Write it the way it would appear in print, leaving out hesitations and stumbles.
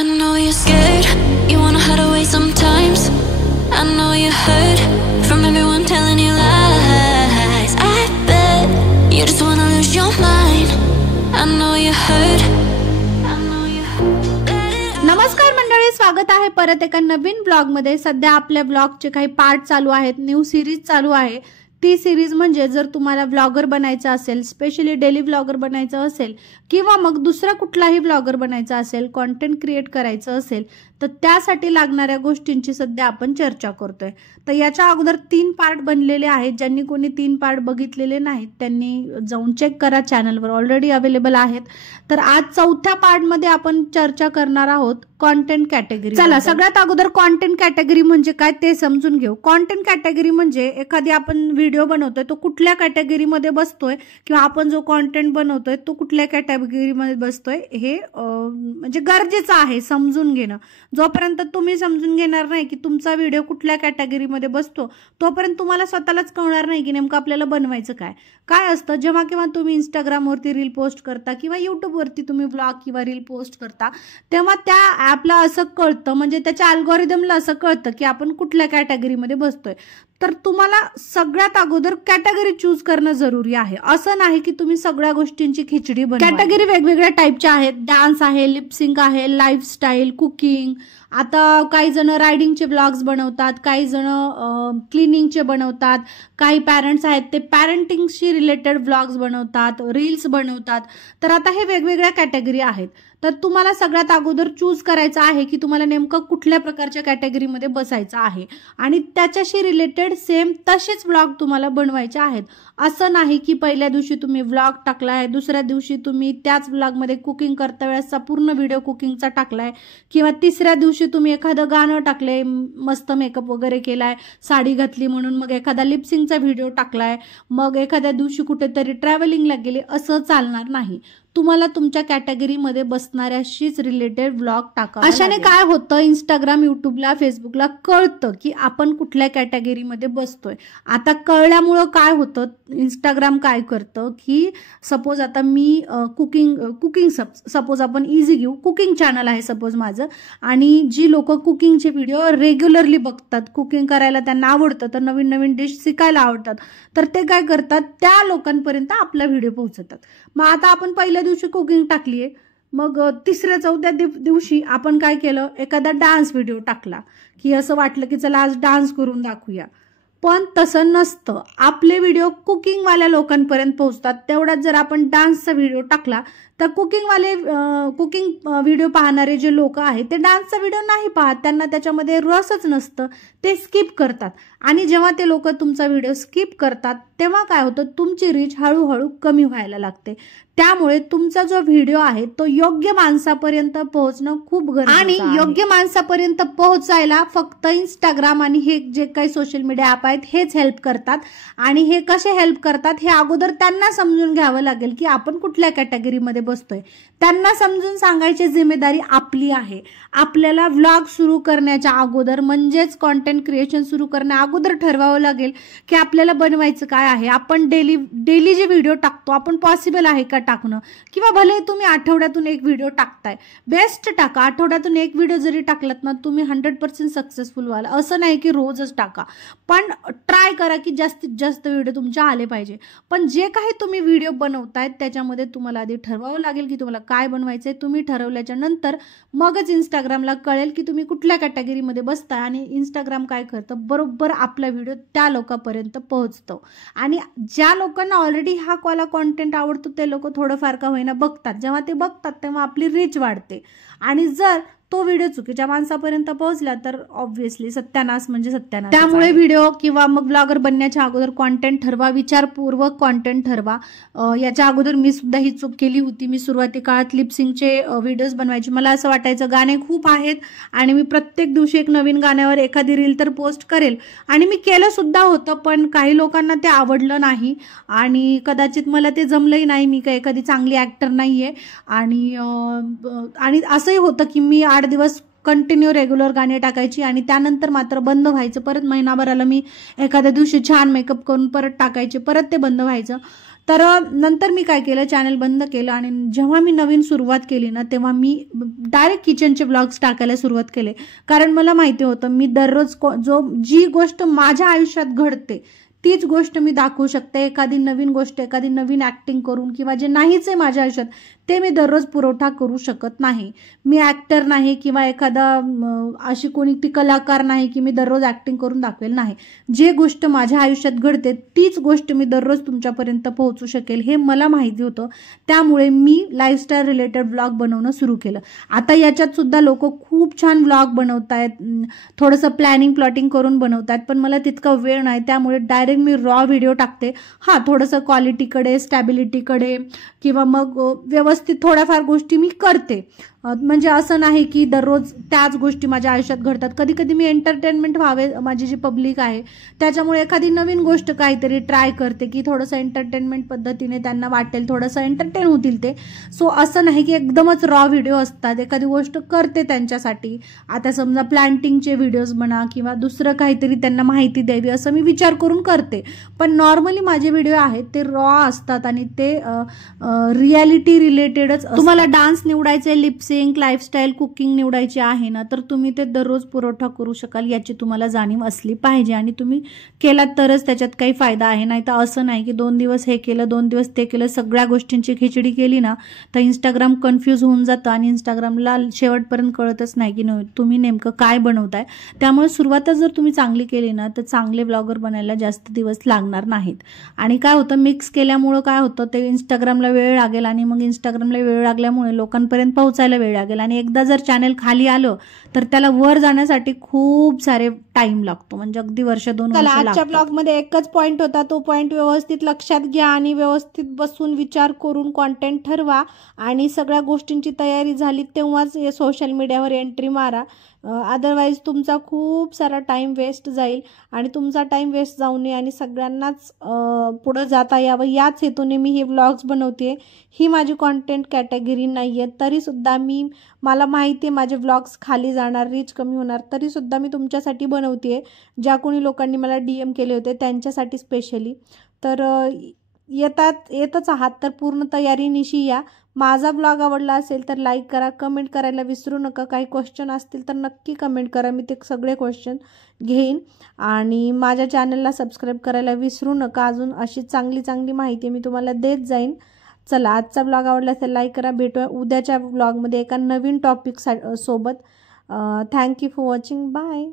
I know you're scared, you wanna hide away sometimes. I know you heard from everyone telling you lies. I bet you just wanna lose your mind. I know you heard. नमस्कार मंडळी, स्वागत आहे परत एका नवीन blog मध्ये। सध्या आपल्या ब्लॉगचे काही पार्ट चालू आहेत, न्यू सिरीज चालू आहे। ती सिरीज म्हणजे जर तुम्हाला व्लॉगर बनायचं असेल, स्पेशली डेली व्लॉगर बनायचं असेल किंवा मग दुसरा कुठलाही व्लॉगर बनायचा असेल, कंटेंट क्रिएट करायचं असेल तर त्यासाठी लागणाऱ्या गोष्टींची सध्या आपण चर्चा करतोय। तर याच्या अगोदर 3 पार्ट बनलेले आहेत। ज्यांनी कोणी 3 पार्ट बघितलेले नाहीत त्यांनी जाऊन चेक करा, चॅनलवर ऑलरेडी अवेलेबल आहेत। तर आज 4थ्या पार्ट मध्ये आपण चर्चा करणार आहोत कंटेंट कॅटेगरी। चला सगळ्यात अगोदर कंटेंट कॅटेगरी म्हणजे काय ते समजून घेऊ। कंटेंट कॅटेगरी म्हणजे एखादी आपण व्हिडिओ बनवतोय तो कुठल्या कॅटेगरीमध्ये बसतोय किंवा आपण जो कंटेंट बनवतोय तो कुठल्या कॅटेगरीमध्ये बसतोय हे म्हणजे गरजेचं आहे समजून घेणं। जोपर्यंत तुम्ही समजून घेणार नाही की तुमचा व्हिडिओ कुठल्या कॅटेगरीमध्ये बसतो तोपर्यंत तुम्हाला स्वतःलाच कळणार नाही की नेमकं आपल्याला बनवायचं काय काय असतं। जेव्हा केव्हा तुम्ही इंस्टाग्रामवरती रील पोस्ट करता किंवा यूट्यूबवरती तुम्ही ब्लॉग किंवा रील पोस्ट करता तेव्हा त्या ॲपला असं कळतं, म्हणजे त्याच्या अल्गोरिदमला असं कळतं की आपण कुठल्या कॅटेगरीमध्ये बसतोय। तर तुम्हाला सगळ्यात अगोदर कॅटेगरी चूज करणं जरुरी आहे। असं नाही की तुम्ही सगळ्या गोष्टींची खिचडी बनवा। कॅटेगरी वेगवेगळ्या टाईपच्या आहेत, डान्स आहे, लिपसिंग आहे, लाईफस्टाईल, कुकिंग। आता काही जण रायडिंगचे ब्लॉग्स बनवतात, काही जण क्लिनिंगचे बनवतात, काही पॅरेंट्स आहेत ते पॅरेंटिंगशी रिलेटेड ब्लॉग्स बनवतात, रील्स बनवतात। तर आता हे वेगवेगळ्या कॅटेगरी आहेत। तर तुम्हाला सगळ्यात अगोदर चूज करायचं आहे की तुम्हाला नेमकं कुठल्या प्रकारच्या कॅटेगरीमध्ये बसायचं आहे आणि त्याच्याशी रिलेटेड सेम तसेच ब्लॉग तुम्हाला बनवायचे आहेत। असं नाही की पहिल्या दिवशी तुम्ही व्लॉग टाकलाय, दुसऱ्या दिवशी तुम्ही त्याच व्लॉगमध्ये कुकिंग करता वेळेसचा पूर्ण व्हिडिओ कुकिंगचा टाकलाय किंवा तिसऱ्या दिवशी तुम्ही एखादं गाणं टाकलंय, मस्त मेकअप वगैरे केलाय, साडी घातली म्हणून मग एखादा लिपसिंगचा व्हिडिओ टाकलाय, मग एखाद्या दिवशी कुठेतरी ट्रॅव्हलिंगला गेले। असं चालणार नाही। तुम्हाला तुमच्या कॅटेगरीमध्ये बसणाऱ्याशीच रिलेटेड ब्लॉग टाका। अशाने काय होतं, इंस्टाग्राम, युट्यूबला, फेसबुकला कळतं की आपण कुठल्या कॅटेगरीमध्ये बसतोय। आता कळल्यामुळं काय होतं, इंस्टाग्राम काय करतं की सपोज आता मी कुकिंग सपोज आपण इझी घेऊ, कुकिंग चॅनल आहे सपोज माझं, आणि जी लोक कुकिंगचे व्हिडिओ रेग्युलरली बघतात, कुकिंग करायला त्यांना आवडतं, तर नवीन नवीन डिश शिकायला आवडतात, तर ते काय करतात त्या लोकांपर्यंत आपला व्हिडिओ पोहोचवतात। मग आता आपण पहिल्या दिवशी कुकिंग टाकलीये, मग तिसऱ्या चौथ्या दिवशी आपण काय केलं, एखादा डान्स व्हिडिओ टाकला की असं वाटलं की चला आज डान्स करून दाखवूया। पण तसं नसतं, आपले व्हिडिओ कुकिंगवाल्या लोकांपर्यंत पोहोचतात। तेवढ्यात जर आपण डान्सचा व्हिडिओ टाकला तर कुकिंग व्हिडिओ पाहणारे जे लोक आहेत ते डान्सचा व्हिडिओ नाही पाहत, त्यांना त्याच्यामध्ये रसच नसतं, ते स्किप करतात। आणि जेव्हा ते लोक तुमचा व्हिडिओ स्किप करतात तेव्हा काय होतं, तुमची रीच हळूहळू कमी व्हायला लागते। त्यामुळे तुमचा जो व्हिडिओ आहे तो योग्य माणसापर्यंत पोहोचणं खूप गरजेचं आहे। आणि योग्य माणसापर्यंत पोहोचायला फक्त इंस्टाग्राम आणि हे जे काही सोशल मीडिया ॲप आहेत हेच हेल्प करतात। आणि हे कसे हेल्प करतात हे अगोदर त्यांना समजून घ्यावं लागेल की आपण कुठल्या कॅटेगरीमध्ये बसतोय। त्यांना समजून सांगायची जिम्मेदारी आपली आहे। आपल्याला व्लॉग सुरू करण्याच्या अगोदर म्हणजेच कंटेंट क्रिएशन सुरू करण्या अगोदर ठरवावं लागेल की आपल्याला बनवायचं काय आहे। आपण डेली जे व्हिडिओ टाकतो आपण पॉसिबल आहे का टाकणं, किंवा भले तुम्ही आठवड्यातून एक व्हिडिओ टाकताय, बेस्ट टाका। आठवड्यातून एक व्हिडिओ जरी टाकलात ना तुम्ही 100% सक्सेसफुल व्हाल। असं नाही की रोजच टाका, पण ट्राय करा की जास्तीत जास्त व्हिडिओ तुमचे आले पाहिजे। पण जे काही तुम्ही व्हिडिओ बनवतायत त्याच्यामध्ये तुम्हाला आधी ठरवावं लागेल की तुम्हाला काय बनवायचंय। तुम्ही ठरवल्याच्या नंतर मगच इंस्टाग्रामला कळेल की तुम्ही कुठल्या कॅटेगरीमध्ये बसताय, आणि इंस्टाग्राम काय करतं, बरोबर आपला व्हिडिओ त्या लोकांपर्यंत पोहोचतो। आणि ज्या लोकांना ऑलरेडी हा वाला कॉन्टेंट आवडतो ते लोक थोडंफार का होईना बघतात। जेव्हा ते बघतात तेव्हा आपली रीच वाढते, आणि जर तो व्हिडिओ चुकीच्या माणसापर्यंत पोहोचला तर ऑब्व्हियसली सत्यानाश म्हणजे सत्यानाश। त्यामुळे व्हिडिओ किंवा मग ब्लॉगर बनण्याच्या अगोदर कंटेंट ठरवा, विचारपूर्वक कंटेंट ठरवा। याच्या अगोदर मी सुद्धा ही चूक केली होती। मी सुरुवाती काळात लिपसिंगचे व्हिडिओज बनवायचे। मला असं वाटायचं गाणे खूप आहेत आणि मी प्रत्येक दिवशी एक नवीन गाण्यावर एखादी रील तर पोस्ट करेल, आणि मी केलं सुद्धा होतं, पण काही लोकांना ते आवडलं नाही आणि कदाचित मला ते जमलंही नाही। मी काही एखादी चांगली ॲक्टर नाहीये, आणि असंही होतं की मी 8 दिवस कंटिन्यू रेग्युलर गाणे टाकायची आणि त्यानंतर मात्र बंद व्हायचं। परत महिनाभराला मी एखाद्या दिवशी छान मेकअप करून परत टाकायचे, परत ते बंद व्हायचं। तर नंतर मी काय केलं, चॅनल बंद केलं आणि जेव्हा मी नवीन सुरुवात केली ना तेव्हा मी डायरेक्ट किचनचे ब्लॉग्स टाकायला सुरुवात केले. कारण मला माहिती होतं मी दररोज जी गोष्ट माझ्या आयुष्यात घडते तीच गोष्ट मी दाखवू शकते. एखादी नवीन गोष्ट, एखादी नवीन ॲक्टिंग करून किंवा जे नाहीच आहे माझ्या आयुष्यात ते मी दररोज पुरवठा करू शकत नाही. मी ॲक्टर नाही किंवा एखादा अशी कोणी ती कलाकार नाही की मी दररोज ॲक्टिंग करून दाखवेल, नाही. जे गोष्ट माझ्या आयुष्यात घडते तीच गोष्ट मी दररोज तुमच्यापर्यंत पोहोचू शकेल हे मला माहिती होतं. त्यामुळे मी लाईफस्टाईल रिलेटेड ब्लॉग बनवणं सुरू केलं. आता याच्यात सुद्धा लोक खूप छान ब्लॉग बनवत आहेत, थोडंसं प्लॅनिंग प्लॉटिंग करून बनवत आहेत, पण मला तितका वेळ नाही. त्यामुळे डायरेक्ट मी रॉ व्हिडिओ टाकते. हां, थोडंसं क्वालिटीकडे, स्टॅबिलिटीकडे किंवा मग व्यवस्थित थोड्याफार गोष्टी मी करते. म्हणजे असं नाही की दररोज त्याच गोष्टी माझ्या आयुष्यात घडतात. कधी कधी मी एंटरटेनमेंट व्हावे, माझी जी पब्लिक आहे त्याच्यामुळे एखादी नवीन गोष्ट काहीतरी ट्राय करते की थोडंसं एंटरटेनमेंट पद्धतीने त्यांना वाटेल, थोडंसं एंटरटेन होतील ते. सो असं नाही की एकदमच रॉ व्हिडिओ असतात. एखादी गोष्ट करते त्यांच्यासाठी. आता समजा प्लांटिंगचे व्हिडिओज म्हणा किंवा दुसरं काहीतरी त्यांना माहिती द्यावी असं मी विचार करून करते. पण नॉर्मली माझे व्हिडिओ आहेत ते रॉ असतात आणि ते रियालिटी रिलेटेडच. तुम्हाला डान्स निवडायचे, लिपसिंग, लाईफस्टाईल, कुकिंग निवडायची आहे ना तर तुम्ही ते दररोज पुरवठा करू शकाल याची तुम्हाला जाणीव असली पाहिजे आणि तुम्ही केलात तरच त्याच्यात काही फायदा आहे. नाही तर असं नाही की 2 दिवस हे केलं, 2 दिवस ते केलं, सगळ्या गोष्टींची खिचडी केली ना तर इंस्टाग्राम कन्फ्यूज होऊन जातं आणि इंस्टाग्रामला शेवटपर्यंत कळतच नाही की तुम्ही नेमकं काय बनवताय. त्यामुळे सुरुवातच जर तुम्ही चांगली केली ना तर चांगले ब्लॉगर बनायला जास्त दिवस लागणार नाहीत. आणि काय होतं, मिक्स केल्यामुळं काय होतं, ते इंस्टाग्रामला वेळ लागेल आणि मग इंस्टाग्रामला वेळ लागल्यामुळे लोकांपर्यंत पोहोचायला वेळ लागेल आणि एकदा जर चॅनल खाली आलं तर त्याला वर जाण्यासाठी खूप सारे टाइम लागतो, म्हणजे अगदी वर्ष 2 वर्ष लागतात. आजच्या ब्लॉगमध्ये एकच पॉईंट होता, तो पॉईंट व्यवस्थित लक्षात घ्या आणि व्यवस्थित बसून विचार करून कॉन्टेंट ठरवा आणि सगळ्या गोष्टींची तयारी झाली तेव्हाच सोशल मीडियावर एंट्री मारा. अदरवाईज तुमचा खूप सारा टाईम वेस्ट जाईल आणि तुमचा टाईम वेस्ट जाऊ नये आणि सगळ्यांनाच पुढं जाता यावं याच हेतूने मी हे व्लॉग्स बनवते. ही माझी कॉन्टेंट कॅटेगरी नाही आहे, तरीसुद्धा मला माहिती आहे माझे व्लॉग्स खाली जाणार, रीच कमी होणार, तरीसुद्धा मी तुमच्यासाठी बनवते. ज्या कोणी लोकांनी मला DM केले होते त्यांच्यासाठी स्पेशली. तर येतच आहात तर पूर्ण तयारीनिशी या. माझा ब्लॉग आवडला असेल तर लाईक करा, कमेंट करायला विसरू नका. काही क्वेश्चन असतील तर नक्की कमेंट करा, मी ते सगळे क्वेश्चन घेईन. आणि माझ्या चॅनलला सबस्क्राईब करायला विसरू नका. अजून अशी चांगली चांगली माहिती मी तुम्हाला देत जाईन. चला, आजचा ब्लॉग आवडला असेल लाईक करा. भेटूया उद्याच्या ब्लॉगमध्ये एका नवीन टॉपिक सोबत. Thank you for watching. बाय.